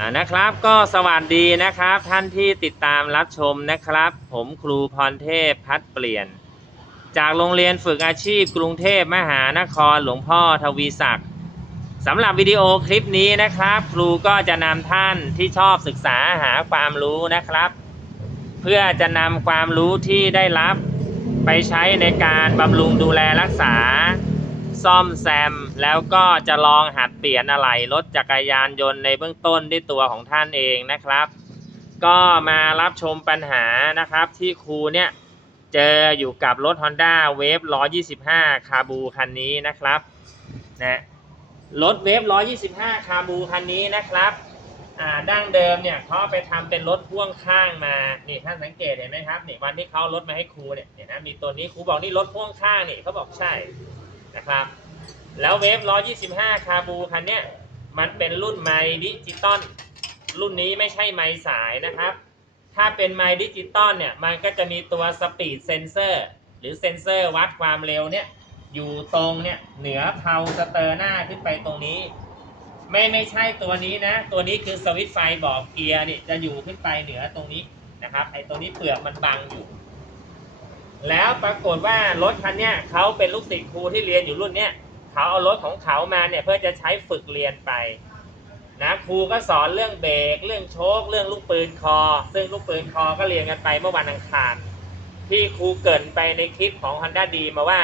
อ่านะครับก็สวัสดีนะครับ ท่านที่ติดตามรับชมนะครับ ผมครูพรเทพพัดเปลี่ยน จากโรงเรียนฝึกอาชีพกรุงเทพมหานครหลวงพ่อทวีศักดิ์สำหรับวิดีโอคลิปนี้นะครับ ครูก็จะนำท่านที่ชอบศึกษาหาความรู้นะครับ เพื่อจะนำความรู้ที่ได้รับไปใช้ในการบำรุงดูแลรักษา ซ่อมแซม แล้วก็จะลองหัดเปลี่ยนอะไหล่รถจักรยานยนต์ในเบื้องต้นด้วยตัวของท่านเองนะครับ ก็มารับชมปัญหานะครับ ที่ครูเนี่ยเจออยู่กับรถ Honda Wave 125 คาบูคันนี้นะครับนะรถ Wave 125 คาบูคันนี้นะครับดั้งเดิมเนี่ยเขาไปทำเป็นรถพ่วงข้างมา นี่ท่านสังเกตเห็นไหมครับ นี่วันที่เขารถมาให้ครูเนี่ยเนี่ยนะมีตัวนี้ครูบอกนี่รถพ่วงข้างนี่เขาบอกใช่ นะครับ แล้วเวฟ125 คาบูคันเนี้ยมันเป็นรุ่นไมดิจิตอลรุ่นนี้ไม่ใช่ไมสายนะครับ ถ้าเป็นไมดิจิตอลเนี่ย มันก็จะมีตัวสปีดเซนเซอร์หรือเซนเซอร์วัดความเร็วเนี่ย อยู่ตรงเนี่ยเหนือเพาสเตอร์หน้าขึ้นไปตรงนี้ ไม่ไม่ใช่ตัวนี้นะ ตัวนี้คือสวิตช์ไฟบอกเกียร์นี่จะอยู่ขึ้นไปเหนือตรงนี้นะครับไอ้ตรงนี้เปลือกมันบังอยู่ แล้วปรากฏว่ารถคันเนี้ยเขาเป็นลูกศิษย์ครูที่เรียนอยู่รุ่นเนี้ยเขาเอารถของเขามาเนี่ยเพื่อจะใช้ฝึกเรียนไปนะครูก็สอนเรื่องเบรกเรื่องโชคเรื่องลูกปืนคอ ซึ่งลูกปืนคอก็เรียนกันไปเมื่อวันอังคารที่ครูเกินไปในคลิปของ Honda D มาว่า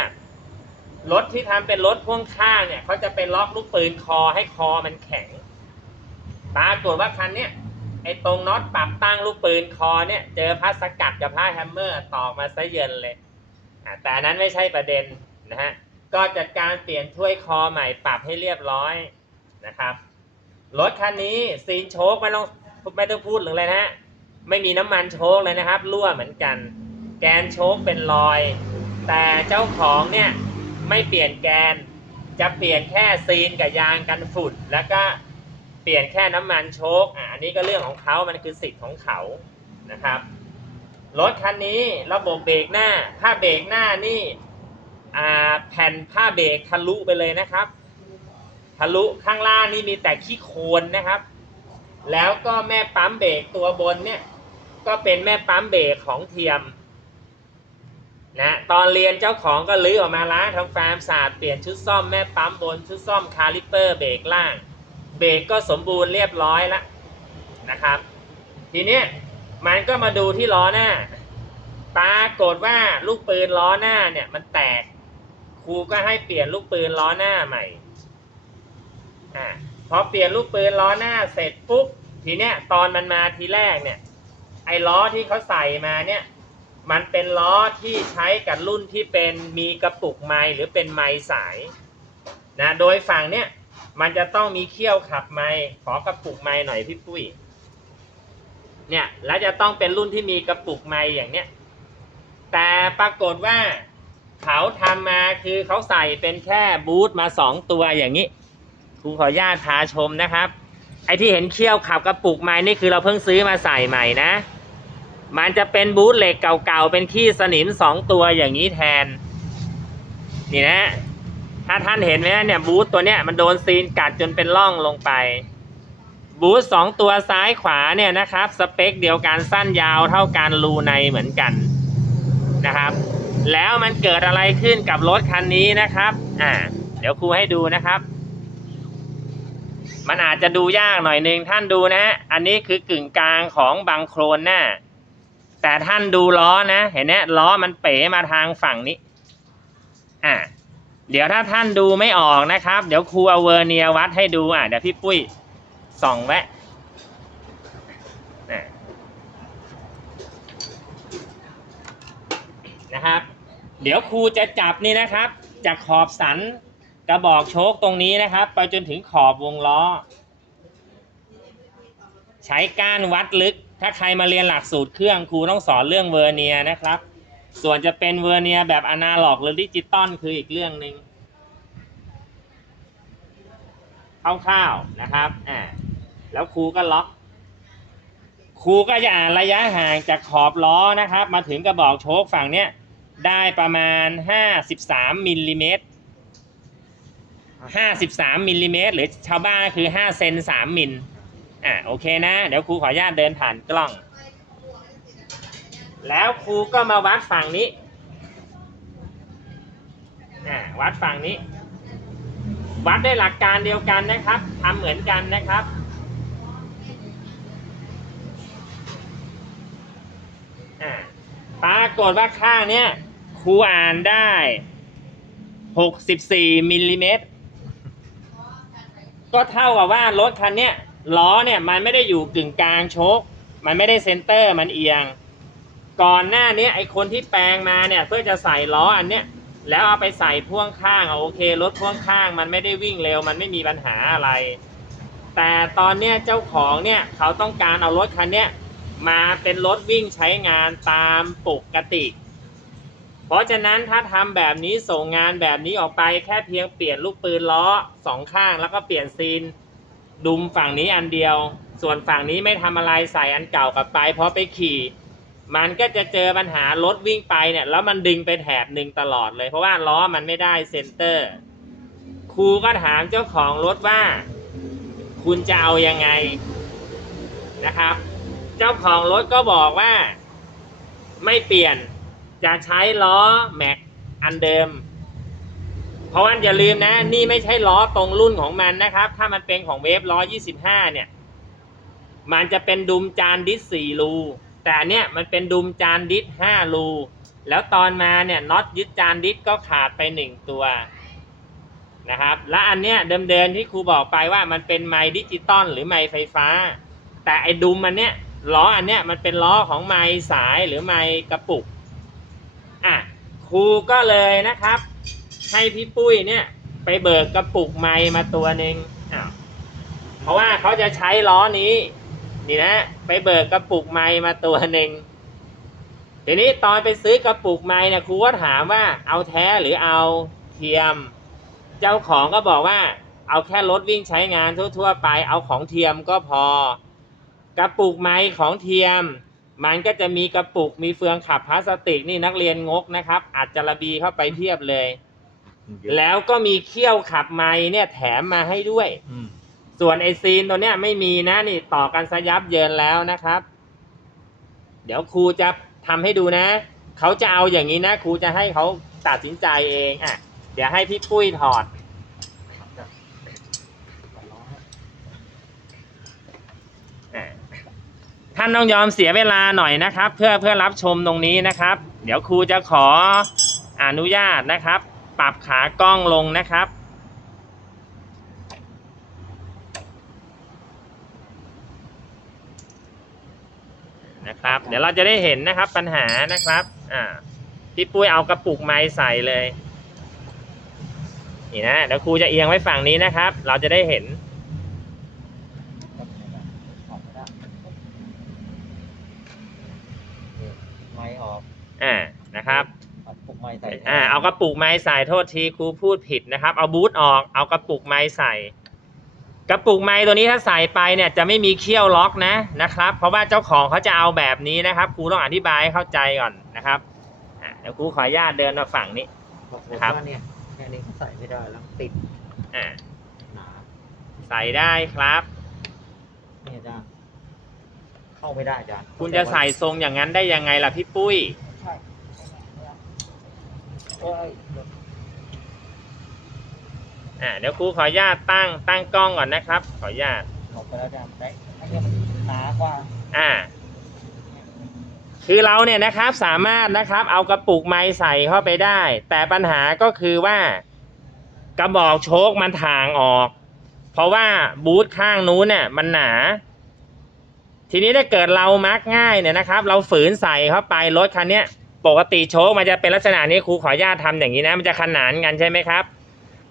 รถที่ทำเป็นรถพ่วงข้างเนี่ยเขาจะเป็นล็อกลูกปืนคอให้คอมันแข็งปรากฏว่าคันเนี้ย ไอ้ตรงน็อตปรับตั้งลูกปืนคอเนี่ย เจอพัสสกัดกับผ้าแฮมเมอร์ตอกมาซะเย็นเลยแต่อันนั้นไม่ใช่ประเด็นนะฮะก็จัดการเปลี่ยนถ้วยคอใหม่ปรับให้เรียบร้อยนะครับรถคันนี้ซีนโชคไม่ต้องไม่ต้องพูดถึงเลยนะฮะไม่มีน้ำมันโชคเลยนะครับรั่วเหมือนกัน แกนโชคเป็นรอย แต่เจ้าของเนี่ยไม่เปลี่ยนแกนจะเปลี่ยนแค่ซีนกับยางกันฝุ่นแล้วก็ เปลี่ยนแค่น้ำมันโชคอะอันนี้ก็เรื่องของเขามันคือสิทธิ์ของเขานะครับ รถคันนี้ระบบเบรกหน้า ถ้าเบรกหน้านี่อ่าแผ่นผ้าเบรกทะลุไปเลยนะครับ ทะลุข้างล่างนี่มีแต่ขี้โคลนนะครับ แล้วก็แม่ปั๊มเบรกตัวบนเนี่ย ก็เป็นแม่ปั๊มเบรกของเทียมนะตอนเรียนเจ้าของก็ลื้อออกมาล้างทำความสะอาดเปลี่ยนชุดซ่อมแม่ปั๊มบนชุดซ่อมคาลิเปอร์เบรกล่าง เบรกก็สมบูรณ์เรียบร้อยแล้วนะครับ ทีนี้มันก็มาดูที่ล้อหน้า ปรากฏว่าลูกปืนล้อหน้าเนี่ยมันแตก ครูก็ให้เปลี่ยนลูกปืนล้อหน้าใหม่อ่าพอเปลี่ยนลูกปืนล้อหน้าเสร็จปุ๊บทีเนี้ยตอนมันมาทีแรกเนี่ย ไอ้ล้อที่เขาใส่มาเนี่ย มันเป็นล้อที่ใช้กับรุ่นที่เป็นมีกระปุกไม้หรือเป็นไม้สายนะโดยฝั่งเนี้ย มันจะต้องมีเขี้ยวขับไม้ขอกระปุกไม้หน่อยพี่ปุ้ย เนี่ยแล้วจะต้องเป็นรุ่นที่มีกระปุกไม้อย่างเนี้ย แต่ปรากฏว่าเขาทำมาคือเขาใส่เป็นแค่บูทมาสองตัวอย่างนี้ครูขออนุญาตพาชมนะครับ ไอที่เห็นเขี้ยวขับกระปุกไม้นี่คือเราเพิ่งซื้อมาใส่ใหม่นะ มันจะเป็นบูทเหล็กเก่าๆเป็นขี้สนิมสองตัวอย่างนี้แทน นี่นะ ถ้าท่านเห็นไหมเนี่ยบูทตัวเนี้ยมันโดนซีนกัดจนเป็นร่องลงไป บูทสองตัวซ้ายขวาเนี่ยนะครับ สเปคเดียวกันสั้นยาวเท่ากันรูในเหมือนกันนะครับ แล้วมันเกิดอะไรขึ้นกับรถคันนี้นะครับ อ่า เดี๋ยวครูให้ดูนะครับ มันอาจจะดูยากหน่อยนึงท่านดูนะฮะอันนี้คือกึ่งกลางของบังโครนหน้าแต่ท่านดูล้อนะ เห็นไหมล้อมันเป๋มาทางฝั่งนี้ อ่า เดี๋ยวถ้าท่านดูไม่ออกนะครับ เดี๋ยวครูเอาเวอร์เนียวัดให้ดูอะเดี๋ยวพี่ปุ้ยส่องแวะนะครับ เดี๋ยวครูจะจับนี่นะครับ จากขอบสันกระบอกโชคตรงนี้นะครับ ไปจนถึงขอบวงล้อ ใช้ก้านวัดลึก ถ้าใครมาเรียนหลักสูตรเครื่องครูต้องสอนเรื่องเวอร์เนียนะครับ ส่วนจะเป็นเวอร์เนียแบบอนาล็อกหรือดิจิตอลคืออีกเรื่องหนึ่ง คร่าวๆนะครับอ่าแล้วครูก็ล็อก ครูก็จะอ่านระยะห่างจากขอบล้อนะครับ มาถึงกระบอกโชคฝั่งเนี้ยได้ประมาณ 53มิลลิเมตร53มิลลิเมตรหรือชาวบ้านก็คือ5เซน3มิลอะโอเคนะ เดี๋ยวครูขออนุญาตเดินผ่านกล้อง แล้วครูก็มาวัดฝั่งนี้อ่าวัดฝั่งนี้ วัดได้หลักการเดียวกันนะครับทำเหมือนกันนะครับปรากฏว่าข้างเนี้ยครูอ่านได้ 64มิลลิเมตรก็เท่ากับว่ารถคันเนี้ยล้อเนี่ยมันไม่ได้อยู่กึ่งกลางโชคมันไม่ได้เซนเตอร์มันเอียง ก่อนหน้านี้ไอคนที่แปลงมาเนี่ยเพื่อจะใส่ล้ออันเนี้ย แล้วเอาไปใส่พ่วงข้างอะโอเครถพ่วงข้างมันไม่ได้วิ่งเร็ว มันไม่มีปัญหาอะไร แต่ตอนเนี้ยเจ้าของเนี่ยเขาต้องการเอารถคันเนี้ยมาเป็นรถวิ่งใช้งานตามปกติ เพราะฉะนั้นถ้าทำแบบนี้ส่งงานแบบนี้ออกไปแค่เพียงเปลี่ยนลูกปืนล้อสองข้างแล้วก็เปลี่ยนซีน ดุมฝั่งนี้อันเดียว ส่วนฝั่งนี้ไม่ทำอะไรใส่อันเก่ากลับไป เพราะไปขี่ มันก็จะเจอปัญหารถวิ่งไปเนี่ยแล้วมันดึงไปแถบหนึ่งตลอดเลย เพราะว่าล้อมันไม่ได้เซนเตอร์ ครูก็ถามเจ้าของรถว่า คุณจะเอายังไงนะครับ เจ้าของรถก็บอกว่า ไม่เปลี่ยนจะใช้ล้อแม็กอันเดิม เพราะว่าอย่าลืมนะ นี่ไม่ใช่ล้อตรงรุ่นของมันนะครับ ถ้ามันเป็นของเวฟล้อ25เนี่ย มันจะเป็นดุมจานดิส4รู แต่อันเนี่ยมันเป็นดุมจานดิส5รูแล้วตอนมาเนี่ยน็อตยึดจานดิสก็ขาดไป 1 ตัวนะครับ และอันเนี้ยเดิมๆที่ครูบอกไปว่ามันเป็นไมค์ดิจิตอลหรือไมค์ไฟฟ้า แต่ไอ้ดุมมันเนี้ยล้ออันเนี้ยมันเป็นล้อของไมค์สายหรือไมค์กระปุกอะครูก็เลยนะครับ ให้พี่ปุ้ยเนี่ยไปเบิกกระปุกไม้มาตัวหนึ่งอ้าวเพราะว่าเขาจะใช้ล้อนี้ นี่นะ ไปเบิกกระปุกไม้มาตัวหนึ่งทีนี้ตอนไปซื้อกระปุกไม้เนี่ยครูก็ถามว่าเอาแท้หรือเอาเทียม เจ้าของก็บอกว่า เอาแค่รถวิ่งใช้งานทั่วๆไป เอาของเทียมก็พอกระปุกไม้ของเทียม มันก็จะมีกระปุกมีเฟืองขับพลาสติกนี่นักเรียนงกนะครับ อัดจระบีเข้าไปเทียบเลย แล้วก็มีเขี้ยวขับไม้เนี่ยแถมมาให้ด้วยอืม ส่วนไอซีนตัวเนี้ยไม่มีนะนี่ต่อกันซะยับเยินแล้วนะครับ เดี๋ยวครูจะทำให้ดูนะ เขาจะเอาอย่างนี้นะ ครูจะให้เขาตัดสินใจเองอะเดี๋ยวให้พี่ปุ้ยถอดท่านต้องยอมเสียเวลาหน่อยนะครับ เพื่อเพื่อรับชมตรงนี้นะครับ เดี๋ยวครูจะขออนุญาตนะครับ ปรับขากล้องลงนะครับ นะครับ เดี๋ยวเราจะได้เห็นนะครับปัญหานะครับ อ่าพี่ปุ้ยเอากระปุกไม้ใส่เลย นี่นะเดี๋ยวครูจะเอียงไว้ฝั่งนี้นะครับ เราจะได้เห็น ไม้ออกอ่านะครับเอาปุกไม้ใส่อ่าเอากระปุกไม้ใส่โทษทีครูพูดผิดนะครับ เอาบูทออกเอากระปุกไม้ใส่ กระปุกไม้ตัวนี้ถ้าใส่ไปเนี่ยจะไม่มีเขี้ยวล็อกนะนะครับ เพราะว่าเจ้าของเขาจะเอาแบบนี้นะครับครูต้องอธิบายให้เข้าใจก่อนนะครับอ่าเดี๋ยวครูขออนุญาตเดินมาฝั่งนี้บอกผมครับว่าเนี่ยแค่นี้ก็ใส่ไม่ได้แล้วติดอ่าหนาใส่ได้ครับเนี่ยอาจารย์เข้าไม่ได้อาจารย์คุณจะใส่ทรงอย่างนั้นได้ยังไงล่ะพี่ปุ้ยใช่โอ้ยอ่าเดี๋ยวครูขออนุญาตตั้งตั้งกล้องก่อนนะครับ ขออนุญาตหมดไปแล้วอาจารย์ได้ไอ้เนี่ยมันหนากว่าอ่า คือเราเนี่ยนะครับสามารถนะครับเอากระปุกไม้ใส่เข้าไปได้ แต่ปัญหาก็คือว่ากระบอกโชคมันถ่างออก เพราะว่าบูธข้างนู้นเนี่ยมันหนา ทีนี้ถ้าเกิดเรามักง่ายเนี่ยนะครับ เราฝืนใส่เข้าไปรถคันเนี้ยปกติโชคมันจะเป็นลักษณะนี้ครูขออนุญาตทำอย่างนี้นะ มันจะขนานกันใช่ไหมครับ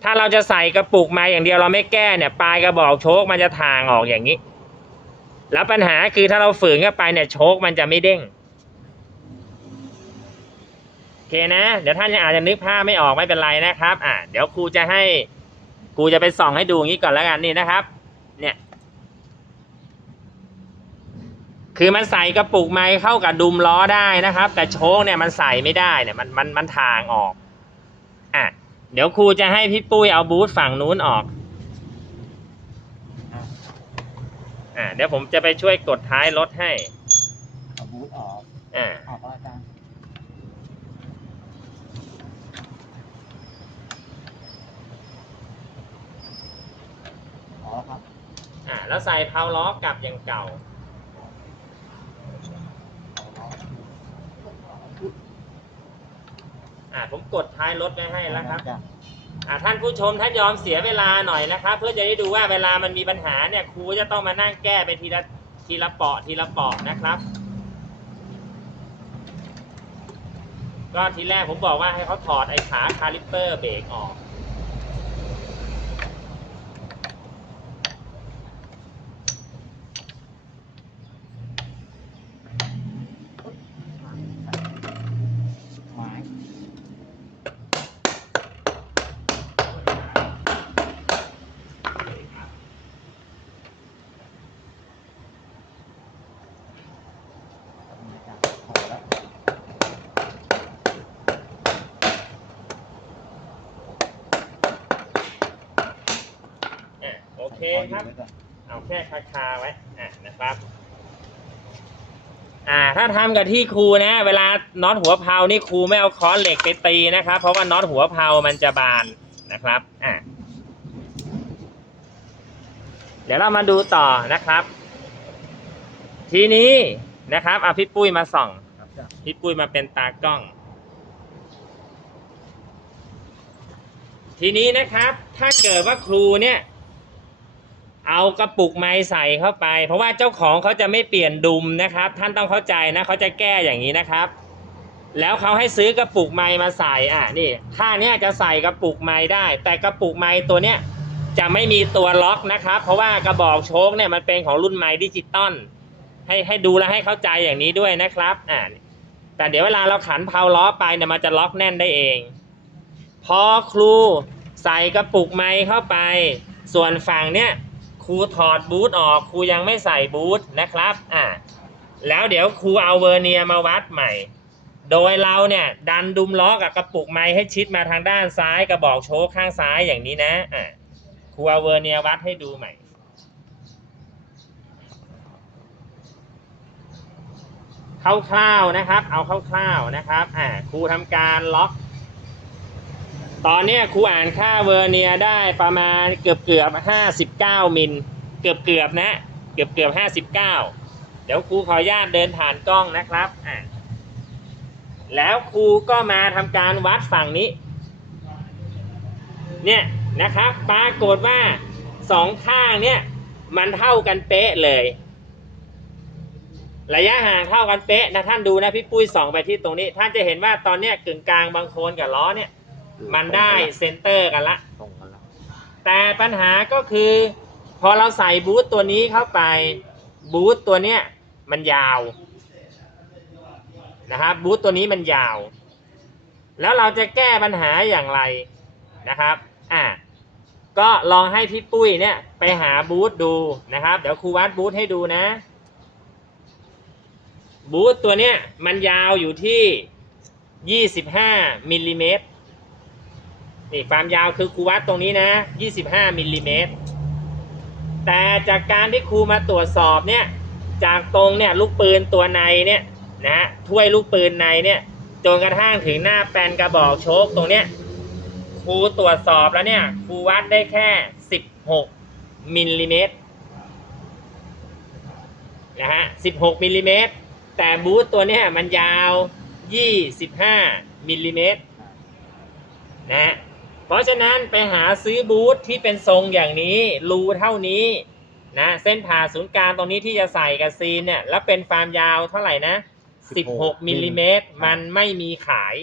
ถ้าเราจะใส่กระปุกมาอย่างเดียวเราไม่แก้เนี่ยปลายกระบอกโชคมันจะถ่างออกอย่างนี้ แล้วปัญหาคือถ้าเราฝืนเข้าไปเนี่ยโชคมันจะไม่เด้งโอเคนะ เดี๋ยวท่านยังอาจจะนึกภาพไม่ออกไม่เป็นไรนะครับ อ่าเดี๋ยวครูจะให้ครูจะไปส่องให้ดูอย่างนี้ก่อนแล้วกันนี่นะครับ เนี่ย คือมันใส่กระปุกไม้เข้ากับดุมล้อได้นะครับ แต่โชคเนี่ยมันใส่ไม่ได้เนี่ยมันมันมันทางออก เดี๋ยวครูจะให้พี่ปุ้ยเอาบูธฝั่งนู้นออก อ่าเดี๋ยวผมจะไปช่วยกดท้ายรถให้ เอาบูทออกอ่าออกแล้วอาจารย์อ๋อครับ อ่าแล้วใส่เพาล้อกลับอย่างเก่า อ่าผมกดท้ายรถไว้ให้แล้วครับจ้ะอ่าท่านผู้ชมท่านยอมเสียเวลาหน่อยนะครับ เพื่อจะได้ดูว่าเวลามันมีปัญหาเนี่ยครูจะต้องมานั่งแก้ไปทีละทีละเปาะทีละเปาะนะครับ ก็ทีแรกผมบอกว่าให้เขาถอดไอ้ขาคาลิปเปอร์เบรกออก ไม้จ้ะพอแล้ว อะโอเคครับ เอาแค่คาคาไว้อะนะครับ อ่า ถ้าทำกับที่ครูนะ เวลาน็อตหัวเพานี่ครูไม่เอาค้อนเหล็กไปตีนะครับ เพราะว่าน็อตหัวเพามันจะบานนะครับ อะเดี๋ยวเรามาดูต่อนะครับ ทีนี้นะครับเอาพี่ปุ้ยมาส่องพี่ปุ้ยมาเป็นตากล้อง ทีนี้นะครับ ถ้าเกิดว่าครูเนี่ย เอากระปุกไม้ใส่เข้าไป เพราะว่าเจ้าของเขาจะไม่เปลี่ยนดุมนะครับ ท่านต้องเข้าใจนะเขาจะแก้อย่างนี้นะครับ แล้วเขาให้ซื้อกระปุกไม้มาใส่อะนี่ท่าเนี้ยจะใส่กระปุกไม้ได้ แต่กระปุกไม้ตัวเนี้ยจะไม่มีตัวล็อกนะครับ เพราะว่ากระบอกโชคเนี่ยมันเป็นของรุ่นไม้ดิจิตอลให้ให้ดูและให้เข้าใจอย่างนี้ด้วยนะครับอ่าแต่เดี๋ยวเวลาเราขันเพาล้อไปเนี่ยมันจะล็อกแน่นได้เอง พอครูใส่กระปุกไม้เข้าไป ส่วนฝั่งเนี่ย ครูถอดบูทออกครูยังไม่ใส่บูทนะครับอ่าแล้วเดี๋ยวครูเอาเวอร์เนียมาวัดใหม่ โดยเราเนี่ยดันดุมล้อกับกระปุกไม้ให้ชิดมาทางด้านซ้ายกระบอกโชคข้างซ้ายอย่างนี้นะอ่าครูเอาเวอร์เนียวัดให้ดูใหม่คร่าวๆนะครับ เอาคร่าวๆนะครับ อ่า ครูทำการล็อก ตอนนี้ครูอ่านค่าเวอร์เนียได้ประมาณเกือบเกือบห้าสิบเก้ามิล เกือบเกือบนะ เกือบเกือบห้าสิบเก้าเดี๋ยวครูขออนุญาตเดินผ่านกล้องนะครับอ่าแล้วครูก็มาทำการวัดฝั่งนี้ เนี่ยนะครับ ปรากฏว่าสองข้างเนี่ยมันเท่ากันเป๊ะเลย ระยะห่างเท่ากันเป๊ะนะท่านดูนะพี่ปุ้ยส่องไปที่ตรงนี้ ท่านจะเห็นว่าตอนเนี้ยกึ่งกลางบางโคนกับล้อเนี่ย มันได้เซนเตอร์กันละ ตรงกันแล้วแต่ปัญหาก็คือ พอเราใส่บูทตัวนี้เข้าไปบูทตัวเนี้ยมันยาวนะครับบูทตัวนี้มันยาว แล้วเราจะแก้ปัญหาอย่างไรนะครับอะก็ลองให้พี่ปุ้ยเนี่ยไปหาบูทดูนะครับ เดี๋ยวครูวัดบูทให้ดูนะ บูทตัวเนี้ยมันยาวอยู่ที่ 25มิลลิเมตร นี่ความยาวคือครูวัดตรงนี้นะ 25มิลลิเมตรแต่จากการที่ครูมาตรวจสอบเนี่ย จากตรงเนี่ยลูกปืนตัวในเนี่ยนะถ้วยลูกปืนในเนี่ยจนกระทั่งถึงหน้าแปนกระบอกโชคตรงเนี้ยครูตรวจสอบแล้วเนี่ยครูวัดได้แค่ 16มิลลิเมตรนะฮะ 16มิลลิเมตรแต่บูธตัวเนี้ยมันยาว 25มิลลิเมตรนะฮะ เพราะฉะนั้นไปหาซื้อบูธที่เป็นทรงอย่างนี้ รูเท่านี้นะเส้นผ่าศูนย์กลางตรงนี้ที่จะใส่กับซีนเนี่ยแล้วเป็นความยาวเท่าไหร่นะ 16มิลลิเมตรมันไม่มีขาย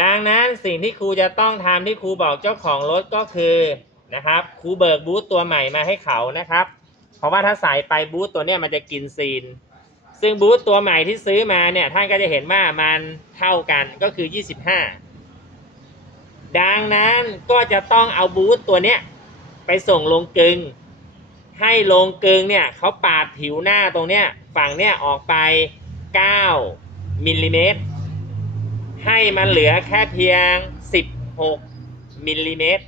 ดังนั้นสิ่งที่ครูจะต้องทำที่ครูบอกเจ้าของรถก็คือนะครับครูเบิกบูธตัวใหม่มาให้เขานะครับ เพราะว่าถ้าใส่ไปบูธตัวเนี้ยมันจะกินซีน ซึ่งบูธตัวใหม่ที่ซื้อมาเนี่ยท่านก็จะเห็นว่ามันเท่ากันก็คือ 25 ดังนั้นก็จะต้องเอาบูธตัวเนี้ยไปส่งลงกึง ให้ลงกึงเนี่ยเขาปาดผิวหน้าตรงเนี้ยฝั่งเนี้ยออกไป 9มิลลิเมตรให้มันเหลือแค่เพียง 16มิลลิเมตร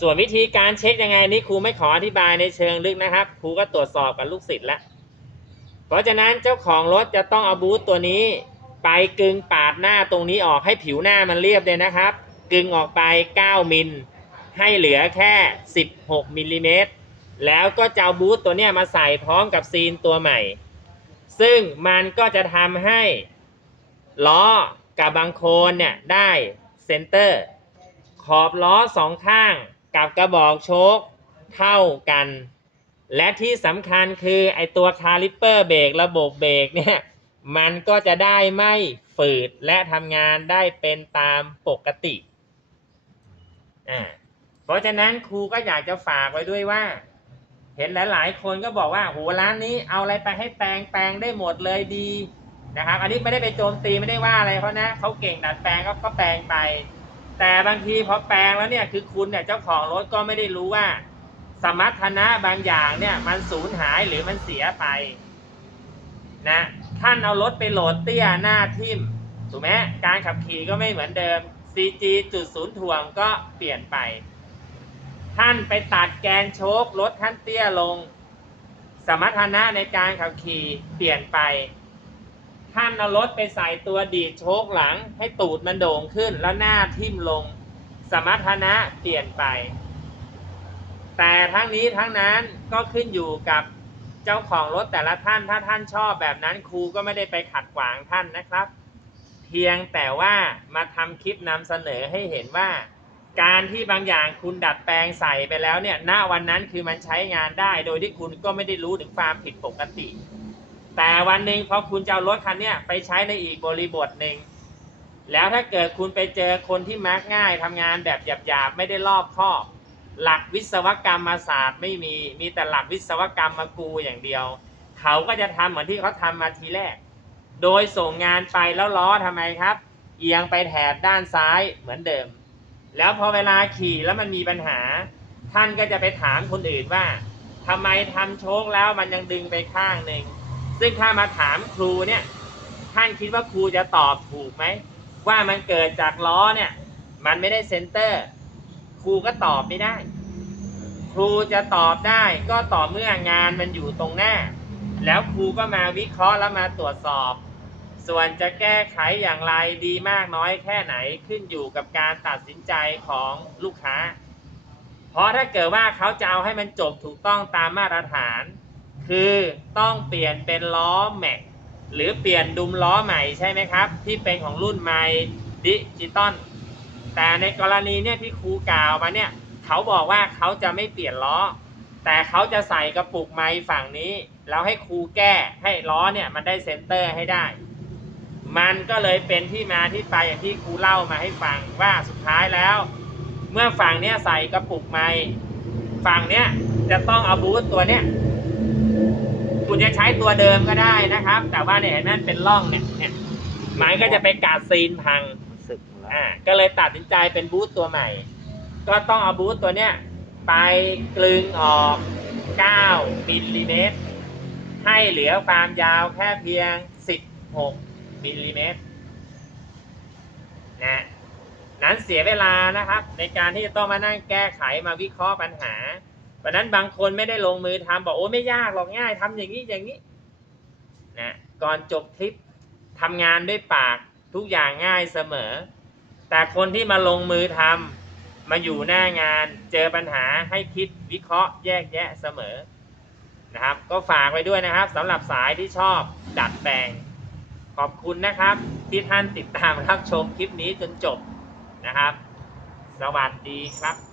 ส่วนวิธีการเช็คยังไงนี่ครูไม่ขออธิบายในเชิงลึกนะครับครูก็ตรวจสอบกับลูกศิษย์แล้วเพราะฉะนั้นเจ้าของรถจะต้องเอาบูธตัวนี้ ไปกึงปาดหน้าตรงนี้ออกให้ผิวหน้ามันเรียบเลยนะครับ กึงออกไป 9 มิล ให้เหลือแค่ 16 มิลลิเมตร แล้วก็จะเอาบูธตัวเนี้ยมาใส่พร้อมกับซีนตัวใหม่ ซึ่งมันก็จะทำให้ล้อกับบางโคนเนี่ยได้เซนเตอร์ ขอบล้อสองข้างกับกระบอกโชคเท่ากัน และที่สำคัญคือไอตัวคาลิปเปอร์เบรกระบบเบรกเนี่ย มันก็จะได้ไม่ฝืดและทำงานได้เป็นตามปกติอ่าเพราะฉะนั้นครูก็อยากจะฝากไว้ด้วยว่า เห็นหลายๆ คนก็บอกว่าโหร้านนี้เอาอะไรไปให้แปลงแปลงได้หมดเลยดีนะครับ อันนี้ไม่ได้ไปโจมตีไม่ได้ว่าอะไรเขานะเขาเก่งดัดแปลงก็ก็แปลงไป แต่บางทีพอแปลงแล้วเนี่ยคือคุณเนี่ยเจ้าของรถก็ไม่ได้รู้ว่า สมรรถนะบางอย่างเนี่ยมันสูญหายหรือมันเสียไป นะ ท่านเอารถไปโหลดเตี้ยหน้าทิมถูกไหมการขับขี่ก็ไม่เหมือนเดิม CG จุดศูนย์ถ่วงก็เปลี่ยนไป ท่านไปตัดแกนโชครถท่านเตี้ยลง สมรรถนะในการขับขี่เปลี่ยนไป ท่านเอารถไปใส่ตัวดีดโชคหลัง ให้ตูดมันโด่งขึ้นแล้วหน้าทิ่มลง สมรรถนะเปลี่ยนไป แต่ทั้งนี้ทั้งนั้นก็ขึ้นอยู่กับ เจ้าของรถแต่ละท่านถ้าท่านชอบแบบนั้นครูก็ไม่ได้ไปขัดขวางท่านนะครับ เพียงแต่ว่ามาทำคลิปนำเสนอให้เห็นว่า การที่บางอย่างคุณดัดแปลงใส่ไปแล้วเนี่ยณวันนั้นคือมันใช้งานได้ โดยที่คุณก็ไม่ได้รู้ถึงความผิดปกติ แต่วันหนึ่งพอคุณจะเอารถคันนี้ไปใช้ในอีกบริบทหนึ่งแล้วถ้าเกิดคุณไปเจอคนที่มักง่ายทำงานแบบหยาบๆไม่ได้รอบคอบ หลักวิศวกรรมศาสตร์ไม่มีมีแต่หลักวิศวกรรมมากูอย่างเดียว เขาก็จะทำเหมือนที่เขาทำมาทีแรก โดยส่งงานไปแล้วล้อทำไมครับ เอียงไปแถบด้านซ้ายเหมือนเดิม แล้วพอเวลาขี่แล้วมันมีปัญหา ท่านก็จะไปถามคนอื่นว่าทำไมทำโชคแล้วมันยังดึงไปข้างหนึ่งซึ่งถ้ามาถามครูเนี่ยท่านคิดว่าครูจะตอบถูกไหมว่ามันเกิดจากล้อเนี่ย มันไม่ได้เซนเตอร์ ครูก็ตอบไม่ได้ รูจะตอบได้ก็ต่อเมื่องานมันอยู่ตรงหน้า แล้วครูก็มาวิเคราะห์แล้วมาตรวจสอบ ส่วนจะแก้ไขอย่างไรดีมากน้อยแค่ไหนขึ้นอยู่กับการตัดสินใจของลูกค้า เพราะถ้าเกิดว่าเขาจะเอาให้มันจบถูกต้องตามมาตรฐาน คือต้องเปลี่ยนเป็นล้อแม็กหรือเปลี่ยนดุมล้อใหม่ใช่ไหมครับ ที่เป็นของรุ่นใหม่ดิจิตอลแต่ในกรณีเนี่ยที่ครูกล่าวมาเนี่ย เขาบอกว่าเขาจะไม่เปลี่ยนล้อ แต่เขาจะใส่กระปุกไม้ฝั่งนี้ แล้วให้ครูแก้ให้ล้อเนี่ยมันได้เซนเตอร์ให้ได้ มันก็เลยเป็นที่มาที่ไปอย่างที่ครูเล่ามาให้ฟังว่าสุดท้ายแล้ว เมื่อฝั่งเนี้ยใส่กระปุกไม้ฝั่งเนี้ยจะต้องเอาบูทตัวเนี้ยคุณจะใช้ตัวเดิมก็ได้นะครับ แต่ว่าเนี่ยเห็นไหมมันเป็นร่องเนี่ยเนี่ยไม้ก็จะไปกัดซีนพังมันสึกหมดแล้วอ่าก็เลยตัดสินใจเป็นบูธตัวใหม่ ก็ต้องเอาบูธตัวเนี้ยไปกลึงออก 9 มิลลิเมตร ให้เหลือความยาวแค่เพียง 16 มิลลิเมตรนะนั้นเสียเวลานะครับ ในการที่จะต้องมานั่งแก้ไขมาวิเคราะห์ปัญหาเพราะฉะนั้นบางคนไม่ได้ลงมือทำบอกโอ้ไม่ยากหรอกง่ายทำอย่างนี้อย่างนี้นะก่อนจบคลิปทำงานด้วยปากทุกอย่างง่ายเสมอ แต่คนที่มาลงมือทำ มาอยู่หน้างานเจอปัญหาให้คิดวิเคราะห์แยกแยะเสมอนะครับ ก็ฝากไว้ด้วยนะครับสำหรับสายที่ชอบดัดแปลง ขอบคุณนะครับ ที่ท่านติดตามรับชมคลิปนี้จนจบนะครับ สวัสดีครับ